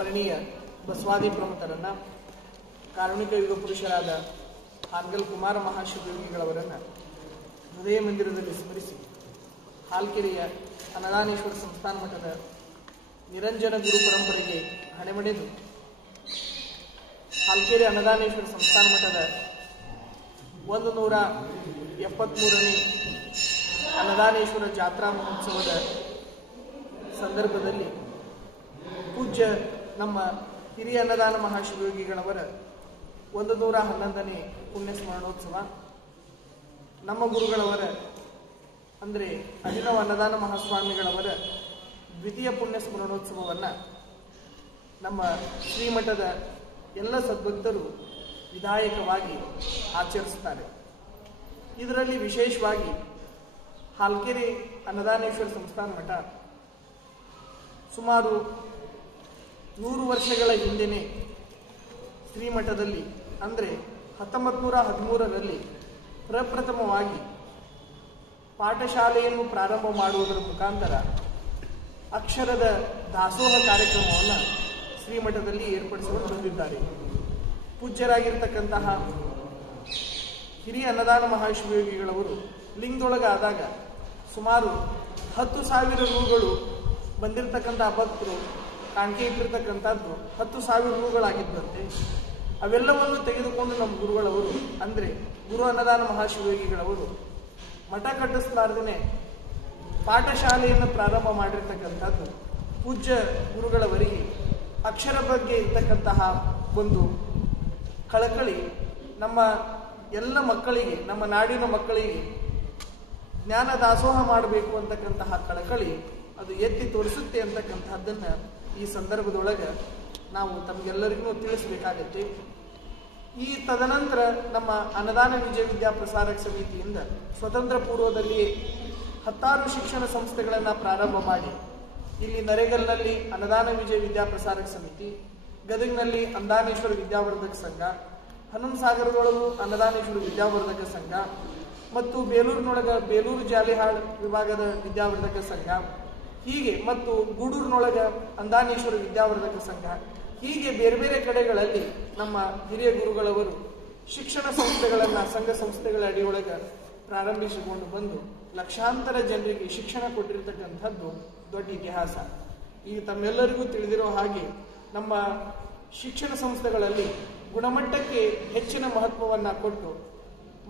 ಸ್ಮರಣೀಯ ಬಸವಾದಿ ಪ್ರಮುಖರನ್ನ ಕಾರುಣಿಕ ಯುಗ ಪುರುಷರಾದ ಹಾನಗಲ್ ಕುಮಾರ ಮಹಾಶಿವಯೋಗಿಗಳವರನ್ನು ಹೃದಯ ಮಂದಿರದಲ್ಲಿ ಸ್ಮರಿಸಿ ಹಾಲ್ಕೆರೆಯ ಅನ್ನದಾನೇಶ್ವರ ಸಂಸ್ಥಾನ ಮಠದ ನಿರಂಜನ ಗುರು ಪರಂಪರೆಗೆ ಹಣೆಮಣಿದು ಹಾಲ್ಕೆರೆ ಅನ್ನದಾನೇಶ್ವರ ಸಂಸ್ಥಾನ ಮಠದ 173ನೇ ಅನ್ನದಾನೇಶ್ವರ ಜಾತ್ರಾ ಮಹೋತ್ಸವದ ಸಂದರ್ಭದಲ್ಲಿ ಪೂಜ್ಯ ನಮ್ಮ ಹಿರಿಯ ಅನ್ನದಾನ ಮಹಾಶಿವಯೋಗಿಗಳವರ 111ನೇ ಪುಣ್ಯ ಸ್ಮರಣೋತ್ಸವ, ನಮ್ಮ ಗುರುಗಳವರ ಅಂದರೆ ಅಭಿನವ ಅನ್ನದಾನ ಮಹಾಸ್ವಾಮಿಗಳವರ ದ್ವಿತೀಯ ಪುಣ್ಯ ಸ್ಮರಣೋತ್ಸವವನ್ನು ನಮ್ಮ ಶ್ರೀಮಠದ ಎಲ್ಲ ಸದ್ಭಕ್ತರು ವಿಧಾಯಕವಾಗಿ ಆಚರಿಸುತ್ತಾರೆ. ಇದರಲ್ಲಿ ವಿಶೇಷವಾಗಿ ಹಾಲ್ಕೆರೆ ಅನ್ನದಾನೇಶ್ವರ ಸಂಸ್ಥಾನ ಮಠ ಸುಮಾರು 100 ವರ್ಷಗಳ ಹಿಂದೆಯೇ ಶ್ರೀಮಠದಲ್ಲಿ ಅಂದರೆ 1913ರಲ್ಲಿ ಪ್ರಪ್ರಥಮವಾಗಿ ಪಾಠಶಾಲೆಯನ್ನು ಪ್ರಾರಂಭ ಮಾಡುವುದರ ಮುಖಾಂತರ ಅಕ್ಷರದ ದಾಸೋಹ ಕಾರ್ಯಕ್ರಮವನ್ನು ಶ್ರೀಮಠದಲ್ಲಿ ಏರ್ಪಡಿಸಲು ಬಂದಿದ್ದಾರೆ. ಪೂಜ್ಯರಾಗಿರ್ತಕ್ಕಂತಹ ಹಿರಿಯ ಅನ್ನದಾನ ಮಹಾಶಿವಯೋಗಿಗಳವರು ಲಿಂಗದೊಳಗಾದಾಗ ಸುಮಾರು 10,000 ರೂಗಳು ಬಂದಿರತಕ್ಕಂಥ ಭಕ್ತರು ಕಾಣಿಕೆ ಇಟ್ಟಿರ್ತಕ್ಕಂಥದ್ದು 10,000 ರೂಗಳಾಗಿದ್ದಂತೆ. ಅವೆಲ್ಲವನ್ನು ತೆಗೆದುಕೊಂಡು ನಮ್ಮ ಗುರುಗಳವರು ಅಂದರೆ ಗುರು ಅನ್ನದಾನ ಮಹಾಶಿವಯೋಗಿಗಳವರು ಮಠ ಕಟ್ಟಿಸಲಾರ್ದೇ ಪಾಠಶಾಲೆಯನ್ನು ಪ್ರಾರಂಭ ಮಾಡಿರ್ತಕ್ಕಂಥದ್ದು ಪೂಜ್ಯ ಗುರುಗಳವರಿಗೆ ಅಕ್ಷರ ಬಗ್ಗೆ ಇರ್ತಕ್ಕಂತಹ ಒಂದು ಕಳಕಳಿ ನಮ್ಮ ಎಲ್ಲ ಮಕ್ಕಳಿಗೆ, ನಮ್ಮ ನಾಡಿನ ಮಕ್ಕಳಿಗೆ ಜ್ಞಾನ ದಾಸೋಹ ಮಾಡಬೇಕು ಅಂತಕ್ಕಂತಹ ಕಳಕಳಿ ಅದು ಎತ್ತಿ ತೋರಿಸುತ್ತೆ ಅಂತಕ್ಕಂಥದ್ದನ್ನು ಈ ಸಂದರ್ಭದೊಳಗೆ ನಾವು ತಮಗೆಲ್ಲರಿಗೂ ತಿಳಿಸಬೇಕಾಗತ್ತೆ. ಈ ತದನಂತರ ನಮ್ಮ ಅನ್ನದಾನ ವಿಜಯ ವಿದ್ಯಾಪ್ರಸಾರಕ ಸಮಿತಿಯಿಂದ ಸ್ವತಂತ್ರ ಪೂರ್ವದಲ್ಲಿಯೇ 10 ಶಿಕ್ಷಣ ಸಂಸ್ಥೆಗಳನ್ನು ಪ್ರಾರಂಭ ಮಾಡಿ ಇಲ್ಲಿ ನರೇಗಲ್ನಲ್ಲಿ ಅನ್ನದಾನ ವಿಜಯ ವಿದ್ಯಾಪ್ರಸಾರಕ ಸಮಿತಿ, ಗದಗಿನಲ್ಲಿ ಅನ್ನದಾನೇಶ್ವರ ವಿದ್ಯಾವರ್ಧಕ ಸಂಘ, ಹನುಮಸಾಗರದೊಳಗೂ ಅನ್ನದಾನೇಶ್ವರ ವಿದ್ಯಾವರ್ಧಕ ಸಂಘ ಮತ್ತು ಬೇಲೂರಿನೊಳಗ ಬೇಲೂರು ಜಾಲಿಹಾಳ್ ವಿಭಾಗದ ವಿದ್ಯಾವರ್ಧಕ ಸಂಘ, ಹೀಗೆ ಮತ್ತು ಗೂಡೂರಿನೊಳಗ ಅನ್ನದಾನೇಶ್ವರ ವಿದ್ಯಾವರ್ಧಕ ಸಂಘ, ಹೀಗೆ ಬೇರೆ ಬೇರೆ ಕಡೆಗಳಲ್ಲಿ ನಮ್ಮ ಹಿರಿಯ ಗುರುಗಳವರು ಶಿಕ್ಷಣ ಸಂಸ್ಥೆಗಳನ್ನು ಸಂಘ ಸಂಸ್ಥೆಗಳ ಅಡಿಯೊಳಗೆ ಪ್ರಾರಂಭಿಸಿಕೊಂಡು ಬಂದು ಲಕ್ಷಾಂತರ ಜನರಿಗೆ ಶಿಕ್ಷಣ ಕೊಟ್ಟಿರತಕ್ಕಂಥದ್ದು ದೊಡ್ಡ ಇತಿಹಾಸ. ಈಗ ತಮ್ಮೆಲ್ಲರಿಗೂ ತಿಳಿದಿರೋ ಹಾಗೆ ನಮ್ಮ ಶಿಕ್ಷಣ ಸಂಸ್ಥೆಗಳಲ್ಲಿ ಗುಣಮಟ್ಟಕ್ಕೆ ಹೆಚ್ಚಿನ ಮಹತ್ವವನ್ನು ಕೊಟ್ಟು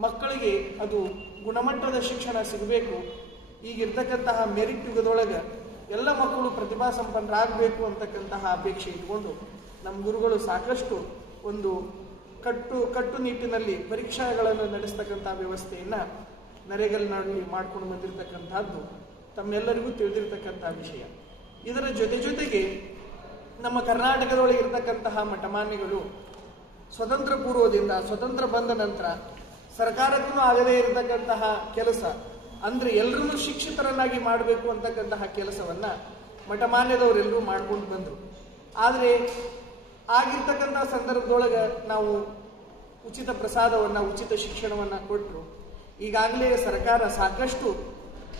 ಮಕ್ಕಳಿಗೆ ಅದು ಗುಣಮಟ್ಟದ ಶಿಕ್ಷಣ ಸಿಗಬೇಕು. ಈಗಿರ್ತಕ್ಕಂತಹ ಮೆರಿಟ್ ಯುಗದೊಳಗೆ ಎಲ್ಲ ಮಕ್ಕಳು ಪ್ರತಿಭಾ ಸಂಪನ್ನರಾಗಬೇಕು ಅಂತಕ್ಕಂತಹ ಅಪೇಕ್ಷೆ ಇಟ್ಕೊಂಡು ನಮ್ಮ ಗುರುಗಳು ಸಾಕಷ್ಟು ಒಂದು ಕಟ್ಟುನಿಟ್ಟಿನಲ್ಲಿ ಪರೀಕ್ಷೆಗಳನ್ನು ನಡೆಸ್ತಕ್ಕಂಥ ವ್ಯವಸ್ಥೆಯನ್ನು ನರೇಗಲ್ನಲ್ಲಿ ಮಾಡ್ಕೊಂಡು ಬಂದಿರತಕ್ಕಂಥದ್ದು ತಮ್ಮೆಲ್ಲರಿಗೂ ತಿಳಿದಿರ್ತಕ್ಕಂಥ ವಿಷಯ. ಇದರ ಜೊತೆಗೆ ನಮ್ಮ ಕರ್ನಾಟಕದೊಳಗೆ ಇರತಕ್ಕಂತಹ ಮಠಮಾನ್ಯಗಳು ಸ್ವತಂತ್ರ ಪೂರ್ವದಿಂದ ಸ್ವತಂತ್ರ ಬಂದ ನಂತರ ಸರ್ಕಾರಕ್ಕೂ ಆಗದೇ ಇರತಕ್ಕಂತಹ ಕೆಲಸ ಅಂದರೆ ಎಲ್ಲರೂ ಶಿಕ್ಷಿತರನ್ನಾಗಿ ಮಾಡಬೇಕು ಅಂತಕ್ಕಂತಹ ಕೆಲಸವನ್ನ ಮಠಮಾನ್ಯದವರೆಲ್ಲರೂ ಮಾಡ್ಕೊಂಡು ಬಂದರು. ಆದರೆ ಆಗಿರ್ತಕ್ಕಂತಹ ಸಂದರ್ಭದೊಳಗೆ ನಾವು ಉಚಿತ ಪ್ರಸಾದವನ್ನು, ಉಚಿತ ಶಿಕ್ಷಣವನ್ನು ಕೊಟ್ಟರು. ಈಗಾಗಲೇ ಸರ್ಕಾರ ಸಾಕಷ್ಟು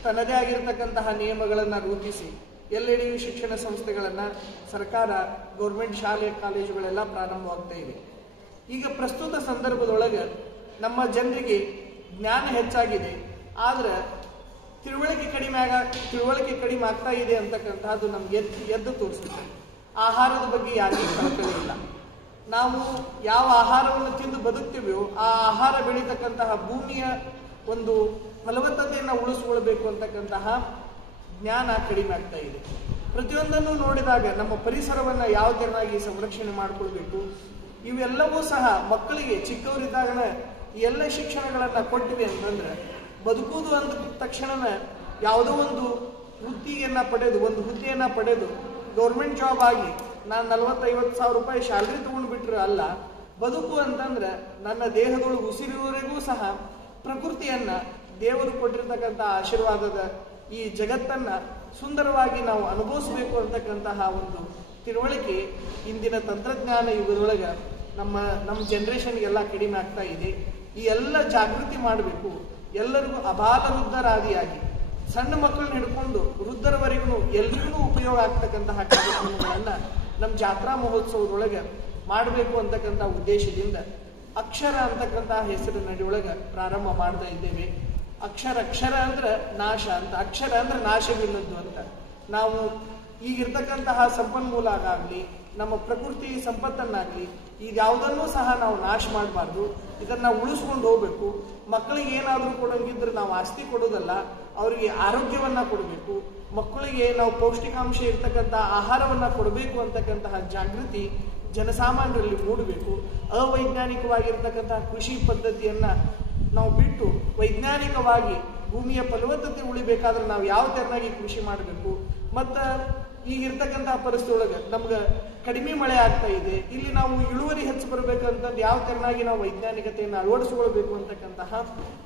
ತನ್ನದೇ ಆಗಿರ್ತಕ್ಕಂತಹ ನಿಯಮಗಳನ್ನು ರೂಪಿಸಿ ಎಲ್ಲೆಡೆಯೂ ಶಿಕ್ಷಣ ಸಂಸ್ಥೆಗಳನ್ನು ಸರ್ಕಾರ ಗೌರ್ಮೆಂಟ್ ಶಾಲೆ ಕಾಲೇಜುಗಳೆಲ್ಲ ಪ್ರಾರಂಭವಾಗ್ತಾ ಇದೆ. ಈಗ ಪ್ರಸ್ತುತ ಸಂದರ್ಭದೊಳಗೆ ನಮ್ಮ ಜನರಿಗೆ ಜ್ಞಾನ ಹೆಚ್ಚಾಗಿದೆ, ಆದ್ರೆ ತಿಳುವಳಿಕೆ ಕಡಿಮೆ ಆಗ್ತಾ ಇದೆ ಅಂತಕ್ಕಂಥದ್ದು ನಮ್ಗೆ ಎದ್ದು ತೋರಿಸುತ್ತೆ. ಆಹಾರದ ಬಗ್ಗೆ ಯಾರಿಗೂ ಕಳಕಳಿ ಇಲ್ಲ. ನಾವು ಯಾವ ಆಹಾರವನ್ನು ತಿಂದು ಬದುಕ್ತೀವೋ ಆ ಆಹಾರ ಬೆಳೀತಕ್ಕಂತಹ ಭೂಮಿಯ ಒಂದು ಫಲವತ್ತತೆಯನ್ನು ಉಳಿಸ್ಕೊಳ್ಬೇಕು ಅಂತಕ್ಕಂತಹ ಜ್ಞಾನ ಕಡಿಮೆ ಆಗ್ತಾ ಇದೆ. ಪ್ರತಿಯೊಂದನ್ನು ನೋಡಿದಾಗ ನಮ್ಮ ಪರಿಸರವನ್ನು ಯಾವ ತೆರನಾಗಿ ಸಂರಕ್ಷಣೆ ಮಾಡಿಕೊಳ್ಬೇಕು, ಇವೆಲ್ಲವೂ ಸಹ ಮಕ್ಕಳಿಗೆ ಚಿಕ್ಕವರಿದ್ದಾಗ ಈ ಎಲ್ಲ ಶಿಕ್ಷಣಗಳನ್ನು ಕೊಟ್ಟಿವೆ ಅಂತಂದ್ರೆ ಬದುಕುವುದು ಅಂದ ತಕ್ಷಣ ಯಾವುದೋ ಒಂದು ವೃತ್ತಿಯನ್ನು ಪಡೆದು ಒಂದು ಹುದ್ದೆಯನ್ನು ಪಡೆದು ಗೌರ್ಮೆಂಟ್ ಜಾಬ್ ಆಗಿ ನಾನು 40-50 ಸಾವಿರ ರೂಪಾಯಿ ಸ್ಯಾಲ್ರಿ ತಗೊಂಡ್ಬಿಟ್ರೆ ಅಲ್ಲ. ಬದುಕು ಅಂತಂದ್ರೆ ನನ್ನ ದೇಹದೊಳಗೆ ಉಸಿರುವವರೆಗೂ ಸಹ ಪ್ರಕೃತಿಯನ್ನ, ದೇವರು ಕೊಟ್ಟಿರ್ತಕ್ಕಂಥ ಆಶೀರ್ವಾದದ ಈ ಜಗತ್ತನ್ನ ಸುಂದರವಾಗಿ ನಾವು ಅನುಭವಿಸಬೇಕು ಅಂತಕ್ಕಂತಹ ಒಂದು ತಿಳುವಳಿಕೆ ಇಂದಿನ ತಂತ್ರಜ್ಞಾನ ಯುಗದೊಳಗೆ ನಮ್ಮ ಜನರೇಷನ್ಗೆಲ್ಲ ಕಡಿಮೆ ಆಗ್ತಾ ಇದೆ. ಈ ಎಲ್ಲ ಜಾಗೃತಿ ಮಾಡಬೇಕು. ಎಲ್ಲರಿಗೂ ಅಬಾಲ ವೃದ್ಧರಾದಿಯಾಗಿ ಸಣ್ಣ ಮಕ್ಕಳನ್ನ ಹಿಡ್ಕೊಂಡು ವೃದ್ಧರವರೆಗೂ ಎಲ್ರಿಗೂ ಉಪಯೋಗ ಆಗ್ತಕ್ಕಂತಹ ಕಾರ್ಯಕ್ರಮಗಳನ್ನು ನಮ್ಮ ಜಾತ್ರಾ ಮಹೋತ್ಸವದೊಳಗೆ ಮಾಡಬೇಕು ಅಂತಕ್ಕಂಥ ಉದ್ದೇಶದಿಂದ ಅಕ್ಷರ ಅಂತಕ್ಕಂಥ ಹೆಸರಿನಡಿಯೊಳಗೆ ಪ್ರಾರಂಭ ಮಾಡ್ತಾ ಇದ್ದೇವೆ. ಅಕ್ಷರ ಅಂದ್ರೆ ನಾಶ ಅಂತ, ಅಕ್ಷರ ಅಂದ್ರೆ ನಾಶವಿಲ್ಲದ್ದು ಅಂತ. ನಾವು ಈಗಿರ್ತಕ್ಕಂತಹ ಸಂಪನ್ಮೂಲ ಆಗಲಿ, ನಮ್ಮ ಪ್ರಕೃತಿ ಸಂಪತ್ತನ್ನಾಗಲಿ, ಇದ್ಯಾವುದನ್ನೂ ಸಹ ನಾವು ನಾಶ ಮಾಡಬಾರ್ದು. ಇದನ್ನ ನಾವು ಉಳಿಸ್ಕೊಂಡು ಹೋಗ್ಬೇಕು. ಮಕ್ಕಳಿಗೆ ಏನಾದರೂ ಕೊಡೋಂಗಿದ್ರೆ ನಾವು ಆಸ್ತಿ ಕೊಡೋದಲ್ಲ, ಅವರಿಗೆ ಆರೋಗ್ಯವನ್ನ ಕೊಡಬೇಕು. ಮಕ್ಕಳಿಗೆ ನಾವು ಪೌಷ್ಟಿಕಾಂಶ ಇರ್ತಕ್ಕಂಥ ಆಹಾರವನ್ನ ಕೊಡಬೇಕು ಅಂತಕ್ಕಂತಹ ಜಾಗೃತಿ ಜನಸಾಮಾನ್ಯರಲ್ಲಿ ಮೂಡಬೇಕು. ಅವೈಜ್ಞಾನಿಕವಾಗಿರ್ತಕ್ಕಂತಹ ಕೃಷಿ ಪದ್ಧತಿಯನ್ನ ನಾವು ಬಿಟ್ಟು ವೈಜ್ಞಾನಿಕವಾಗಿ ಭೂಮಿಯ ಫಲವತ್ತತೆ ಉಳಿಬೇಕಾದ್ರೆ ನಾವು ಯಾವ ತೆರನಾಗಿ ಕೃಷಿ ಮಾಡಬೇಕು. ಮತ್ತು ಈಗಿರ್ತಕ್ಕಂತಹ ಪರಿಸ್ಥಿತಿ ಒಳಗೆ ನಮ್ಗೆ ಕಡಿಮೆ ಮಳೆ ಆಗ್ತಾ ಇದೆ, ಇಲ್ಲಿ ನಾವು ಇಳುವರಿ ಹೆಚ್ಚು ಬರಬೇಕಂತಂದು ಯಾವ ತೆರನಾಗಿ ನಾವು ವೈಜ್ಞಾನಿಕತೆಯನ್ನು ಅಳವಡಿಸಿಕೊಳ್ಬೇಕು ಅಂತಕ್ಕಂತಹ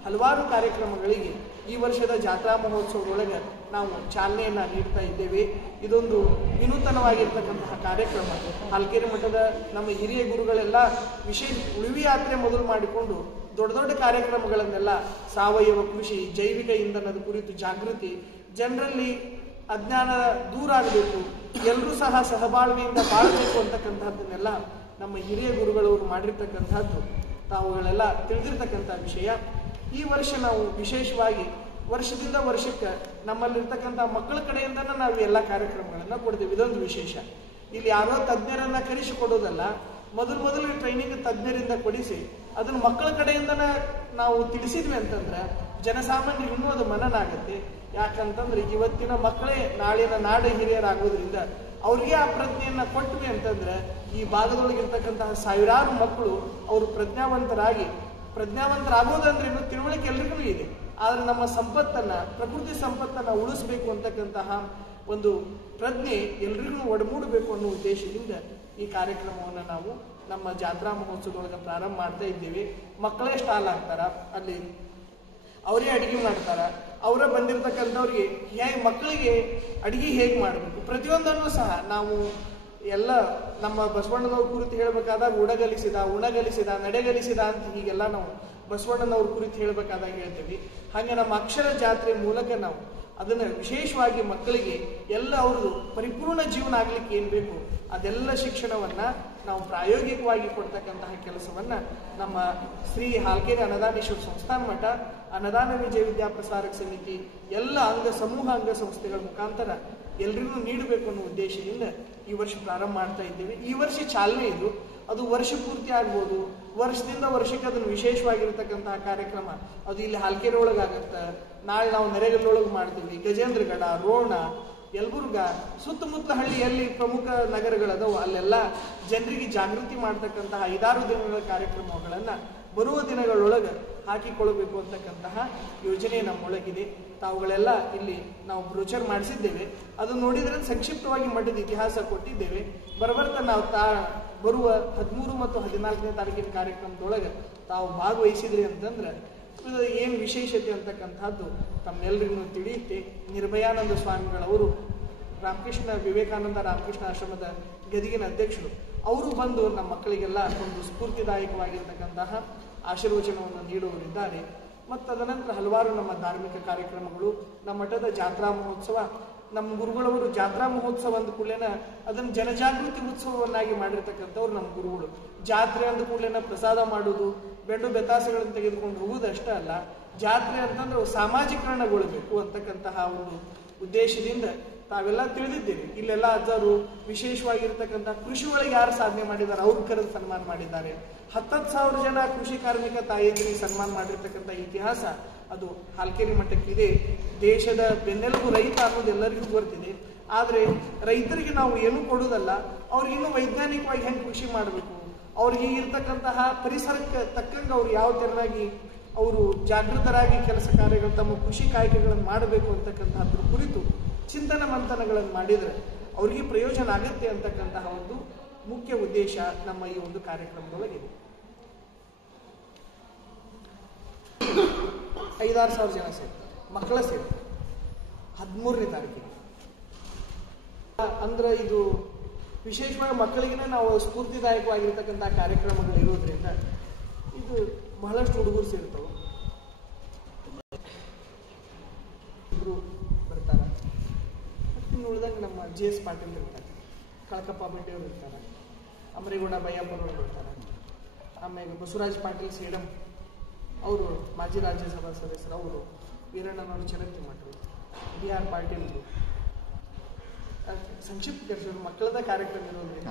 ಹಲವಾರು ಕಾರ್ಯಕ್ರಮಗಳಿಗೆ ಈ ವರ್ಷದ ಜಾತ್ರಾ ಮಹೋತ್ಸವದೊಳಗೆ ನಾವು ಚಾಲನೆಯನ್ನ ನೀಡ್ತಾ ಇದ್ದೇವೆ. ಇದೊಂದು ವಿನೂತನವಾಗಿರ್ತಕ್ಕಂತಹ ಕಾರ್ಯಕ್ರಮ. ಹಾಲ್ಕೇರಿ ಮಠದ ನಮ್ಮ ಹಿರಿಯ ಗುರುಗಳೆಲ್ಲ ವಿಶೇಷ ಉಳಿವಿ ಯಾತ್ರೆ ಮೊದಲು ಮಾಡಿಕೊಂಡು ದೊಡ್ಡ ದೊಡ್ಡ ಕಾರ್ಯಕ್ರಮಗಳನ್ನೆಲ್ಲ ಸಾವಯವ ಕೃಷಿ, ಜೈವಿಕ ಇಂಧನದ ಕುರಿತು ಜಾಗೃತಿ, ಜನರಲ್ಲಿ ಅಜ್ಞಾನ ದೂರ ಆಗಬೇಕು, ಎಲ್ಲರೂ ಸಹ ಸಹಬಾಳ್ವೆಯಿಂದ ಬಾಳಬೇಕು ಅಂತಕ್ಕಂಥದ್ದನ್ನೆಲ್ಲ ನಮ್ಮ ಹಿರಿಯ ಗುರುಗಳವರು ಮಾಡಿರ್ತಕ್ಕಂಥದ್ದು ತಾವುಗಳೆಲ್ಲ ತಿಳಿದಿರ್ತಕ್ಕಂಥ ವಿಷಯ. ಈ ವರ್ಷ ನಾವು ವಿಶೇಷವಾಗಿ ವರ್ಷದಿಂದ ವರ್ಷಕ್ಕೆ ನಮ್ಮಲ್ಲಿರ್ತಕ್ಕಂಥ ಮಕ್ಕಳ ಕಡೆಯಿಂದನೇ ನಾವು ಎಲ್ಲ ಕಾರ್ಯಕ್ರಮಗಳನ್ನ ಕೊಡ್ತೇವೆ. ಇದೊಂದು ವಿಶೇಷ. ಇಲ್ಲಿ ಯಾರೋ ತಜ್ಞರನ್ನ ಕರೆಸಿಕೊಡೋದಲ್ಲ, ಮೊದಲು ಟ್ರೈನಿಂಗ್ ತಜ್ಞರಿಂದ ಕೊಡಿಸಿ ಅದನ್ನು ಮಕ್ಕಳ ಕಡೆಯಿಂದನೇ ನಾವು ತಿಳಿಸಿದ್ವಿ ಅಂತಂದ್ರೆ ಜನಸಾಮಾನ್ಯರಿಗೆ ಇನ್ನೂ ಅದು ಮನನ ಆಗುತ್ತೆ. ಯಾಕಂತಂದ್ರೆ ಇವತ್ತಿನ ಮಕ್ಕಳೇ ನಾಳಿನ ನಾಡ ಹಿರಿಯರಾಗೋದ್ರಿಂದ ಅವ್ರಿಗೆ ಆ ಪ್ರಜ್ಞೆಯನ್ನ ಕೊಟ್ವಿ ಅಂತಂದ್ರೆ ಈ ಭಾಗದೊಳಗಿರ್ತಕ್ಕಂತಹ ಸಾವಿರಾರು ಮಕ್ಕಳು ಅವರು ಪ್ರಜ್ಞಾವಂತರಾಗೋದಂದ್ರೆ ಇನ್ನು ತಿಳುವಳಿಕೆ ಎಲ್ರಿಗೂ ಇದೆ. ಆದ್ರೆ ನಮ್ಮ ಸಂಪತ್ತನ್ನ, ಪ್ರಕೃತಿ ಸಂಪತ್ತನ್ನ ಉಳಿಸ್ಬೇಕು ಅಂತಕ್ಕಂತಹ ಒಂದು ಪ್ರಜ್ಞೆ ಎಲ್ರಿಗೂ ಒಡಮೂಡಬೇಕು ಅನ್ನೋ ಉದ್ದೇಶದಿಂದ ಈ ಕಾರ್ಯಕ್ರಮವನ್ನು ನಾವು ನಮ್ಮ ಜಾತ್ರಾ ಮಹೋತ್ಸವದೊಳಗೆ ಪ್ರಾರಂಭ ಮಾಡ್ತಾ ಇದ್ದೇವೆ. ಮಕ್ಕಳೇ ಸ್ಟಾಲ್ ಆಗ್ತಾರ, ಅಲ್ಲಿ ಅವರೇ ಅಡಿಗೆ ಮಾಡ್ತಾರ. ಅವರ ಬಂದಿರತಕ್ಕಂಥವ್ರಿಗೆ ಮಕ್ಕಳಿಗೆ ಅಡಿಗೆ ಹೇಗೆ ಮಾಡಬೇಕು ಪ್ರತಿಯೊಂದನ್ನು ಸಹ ನಾವು ಎಲ್ಲ ನಮ್ಮ ಬಸವಣ್ಣನವ್ರ ಕುರಿತು ಹೇಳ್ಬೇಕಾದಾಗ ಉಣಗಲಿಸಿದ ನಡೆಗಲಿಸಿದ ಅಂತ ಹೀಗೆಲ್ಲ ನಾವು ಬಸವಣ್ಣನವ್ರ ಕುರಿತು ಹೇಳ್ಬೇಕಾದಾಗ ಹೇಳ್ತೇವೆ. ಹಾಗೆ ನಮ್ಮ ಅಕ್ಷರ ಜಾತ್ರೆ ಮೂಲಕ ನಾವು ಅದನ್ನ ವಿಶೇಷವಾಗಿ ಮಕ್ಕಳಿಗೆ ಎಲ್ಲ ಅವ್ರದ್ದು ಪರಿಪೂರ್ಣ ಜೀವನ ಆಗ್ಲಿಕ್ಕೆ ಏನ್ ಬೇಕು ಅದೆಲ್ಲ ಶಿಕ್ಷಣವನ್ನ ನಾವು ಪ್ರಾಯೋಗಿಕವಾಗಿ ಕೊಡ್ತಕ್ಕಂತಹ ಕೆಲಸವನ್ನ ನಮ್ಮ ಶ್ರೀ ಹಾಲ್ಕೇರಿ ಅನ್ನದಾನೇಶ್ವರ ಸಂಸ್ಥಾನ ಮಠ, ಅನ್ನದಾನ ವಿಜಯ ವಿದ್ಯಾಪ್ರಸಾರಕ ಸಮಿತಿ ಎಲ್ಲ ಸಮೂಹ ಅಂಗ ಸಂಸ್ಥೆಗಳ ಮುಖಾಂತರ ಎಲ್ರಿಗೂ ನೀಡಬೇಕು ಅನ್ನೋ ಉದ್ದೇಶದಿಂದ ಈ ವರ್ಷ ಪ್ರಾರಂಭ ಮಾಡ್ತಾ ಇದ್ದೇವೆ. ಈ ವರ್ಷ ಚಾಲನೆ ಇದು, ಅದು ವರ್ಷ ಪೂರ್ತಿ ಆಗ್ಬೋದು. ವರ್ಷದಿಂದ ವರ್ಷಕ್ಕೆ ಅದನ್ನು ವಿಶೇಷವಾಗಿರ್ತಕ್ಕಂತಹ ಕಾರ್ಯಕ್ರಮ ಅದು ಇಲ್ಲಿ ಹಾಲ್ಕೇರಿ ಒಳಗಾಗತ್ತ. ನಾಳೆ ನಾವು ನೆರೆಗಲ್ಲೊಳಗೆ ಮಾಡ್ತೀವಿ. ಗಜೇಂದ್ರಗಡ, ರೋಣ, ಯಲಬುರ್ಗ, ಸುತ್ತಮುತ್ತ ಹಳ್ಳಿಯಲ್ಲಿ ಪ್ರಮುಖ ನಗರಗಳದವು, ಅಲ್ಲೆಲ್ಲ ಜನರಿಗೆ ಜಾಗೃತಿ ಮಾಡ್ತಕ್ಕಂತಹ 5-6 ದಿನಗಳ ಕಾರ್ಯಕ್ರಮಗಳನ್ನ ಬರುವ ದಿನಗಳೊಳಗೆ ಹಾಕಿಕೊಳ್ಳಬೇಕು ಅಂತಕ್ಕಂತಹ ಯೋಜನೆ ನಮ್ಮೊಳಗಿದೆ. ತಾವುಗಳೆಲ್ಲ ಇಲ್ಲಿ ನಾವು ಬ್ರೋಚರ್ ಮಾಡಿಸಿದ್ದೇವೆ. ಅದು ನೋಡಿದ್ರೆ ಸಂಕ್ಷಿಪ್ತವಾಗಿ ಮಠದ ಇತಿಹಾಸ ಕೊಟ್ಟಿದ್ದೇವೆ. ಬರಬರ್ತಾ ನಾವು ಬರುವ 13 ಮತ್ತು 14ನೇ ತಾರೀಕಿನ ಕಾರ್ಯಕ್ರಮದೊಳಗೆ ತಾವು ಭಾಗವಹಿಸಿದ್ರಿ ಅಂತಂದ್ರೆ ಇದು ಏನು ವಿಶೇಷತೆ ಅಂತಕ್ಕಂಥದ್ದು ತಮ್ಮೆಲ್ಲರಿಗೂ ತಿಳಿಯುತ್ತೆ. ನಿರ್ಭಯಾನಂದ ಸ್ವಾಮಿಗಳವರು ವಿವೇಕಾನಂದ ರಾಮಕೃಷ್ಣ ಆಶ್ರಮದ ಗದಗಿನ ಅಧ್ಯಕ್ಷರು, ಅವರು ಬಂದು ನಮ್ಮ ಮಕ್ಕಳಿಗೆಲ್ಲ ಒಂದು ಸ್ಫೂರ್ತಿದಾಯಕವಾಗಿರ್ತಕ್ಕಂತಹ ಆಶೀರ್ವಚನವನ್ನು ನೀಡುವರಿದ್ದಾರೆ. ಮತ್ತು ತದನಂತರ ಹಲವಾರು ನಮ್ಮ ಧಾರ್ಮಿಕ ಕಾರ್ಯಕ್ರಮಗಳು, ನಮ್ಮ ಮಠದ ಜಾತ್ರಾ ಮಹೋತ್ಸವ, ನಮ್ಮ ಗುರುಗಳವರು ಜಾತ್ರಾ ಮಹೋತ್ಸವ ಅಂದ ಕೂಡಲೇನ ಅದನ್ನು ಜನಜಾಗೃತಿ ಉತ್ಸವವನ್ನಾಗಿ ಮಾಡಿರ್ತಕ್ಕಂಥವ್ರು ನಮ್ಮ ಗುರುಗಳು. ಜಾತ್ರೆ ಅಂದ ಕೂಡಲೇನ ಪ್ರಸಾದ ಮಾಡೋದು, ಬೆಂಡು ಬೆತ್ತಾಸೆಗಳನ್ನು ತೆಗೆದುಕೊಂಡು ಹೋಗುವುದಷ್ಟೇ ಅಲ್ಲ, ಜಾತ್ರೆ ಅಂತಂದ್ರೆ ಸಾಮಾಜೀಕರಣಗೊಳ್ಳಬೇಕು ಅಂತಕ್ಕಂತಹ ಒಂದು ಉದ್ದೇಶದಿಂದ ತಾವೆಲ್ಲ ತಿಳಿದಿದ್ದೀರಿ. ಇಲ್ಲೆಲ್ಲ ಅಜ್ಜರು ವಿಶೇಷವಾಗಿರ್ತಕ್ಕಂಥ ಕೃಷಿ ಒಳಗೆ ಯಾರು ಸಾಧನೆ ಮಾಡಿದ್ದಾರೆ ಅವ್ರ ಕರೆದು ಸನ್ಮಾನ ಮಾಡಿದ್ದಾರೆ. 10,000 ಜನ ಕೃಷಿ ಕಾರ್ಮಿಕ ತಾಯಿಯರಿಗೆ ಸನ್ಮಾನ ಮಾಡಿರ್ತಕ್ಕಂಥ ಇತಿಹಾಸ ಅದು ಹಾಲ್ಕೇರಿ ಮಠಕ್ಕಿದೆ. ದೇಶದ ಬೆನ್ನೆಲುಬು ರೈತ ಅನ್ನೋದು ಎಲ್ಲರಿಗೂ ಗೊತ್ತಿದೆ. ಆದ್ರೆ ರೈತರಿಗೆ ನಾವು ಏನು ಕೊಡುವುದಲ್ಲ, ಅವ್ರಿಗೆ ಇನ್ನೂ ವೈಜ್ಞಾನಿಕವಾಗಿ ಹೆಂಗೆ ಕೃಷಿ ಮಾಡಬೇಕು, ಅವ್ರಿಗೆ ಇರ್ತಕ್ಕಂತಹ ಪರಿಸರಕ್ಕೆ ತಕ್ಕಂಗೆ ಅವ್ರು ಯಾವ ತೆರನಾಗಿ ಅವರು ಜಾಗೃತರಾಗಿ ಕೆಲಸ ಕಾರ್ಯಗಳು ತಮ್ಮ ಕೃಷಿ ಕಾಯಕಗಳನ್ನು ಮಾಡಬೇಕು ಅಂತಕ್ಕಂಥದ್ರ ಕುರಿತು ಚಿಂತನ ಮಂಥನಗಳನ್ನು ಮಾಡಿದರೆ ಅವರಿಗೆ ಪ್ರಯೋಜನ ಆಗುತ್ತೆ ಅಂತಕ್ಕಂತಹ ಒಂದು ಮುಖ್ಯ ಉದ್ದೇಶ ನಮ್ಮ ಈ ಒಂದು ಕಾರ್ಯಕ್ರಮದೊಳಗಿದೆ. 5-6 ಸಾವಿರ ಜನ ಸೇರ್ತಾರೆ, ಮಕ್ಕಳ ಸೇರ್ತಾರೆ 13ನೇ ತಾರೀಕಿಗೆ. ಅಂದ್ರೆ ಇದು ವಿಶೇಷವಾಗಿ ಮಕ್ಕಳಿಗೆ ನಾವು ಸ್ಫೂರ್ತಿದಾಯಕವಾಗಿರ್ತಕ್ಕಂಥ ಕಾರ್ಯಕ್ರಮಗಳು ಇರೋದ್ರಿಂದ ಇದು ಬಹಳಷ್ಟು ಹುಡುಗರು ಸೇರ್ತಾವೆ. ಇಬ್ರು ಬರ್ತಾರ. ಇನ್ನು ಉಳಿದಂಗೆ ನಮ್ಮ JS ಪಾಟೀಲ್ ಇರ್ತಾರೆ, ಕಳಕಪ್ಪ ಬಂಡಿಯವರು ಇರ್ತಾರೆ, ಅಮರೇಗೌಡ ಬಯ್ಯಪ್ಪನವರು ಇರ್ತಾರೆ, ಆಮೇಲೆ ಬಸವರಾಜ್ ಪಾಟೀಲ್ ಸೇಡಂ ಅವರು ಮಾಜಿ ರಾಜ್ಯಸಭಾ ಸದಸ್ಯರು, ಅವರು ವೀರಣ್ಣನವರು ಚರಂತಿ ಮಠರು, ಬಿ ಆರ್ ಪಾಟೀಲ್ರು. ಸಂಕ್ಷಿಪ್ತ ಮಕ್ಕಳದ ಕಾರ್ಯಕ್ರಮ ಇರೋದ್ರಿಂದ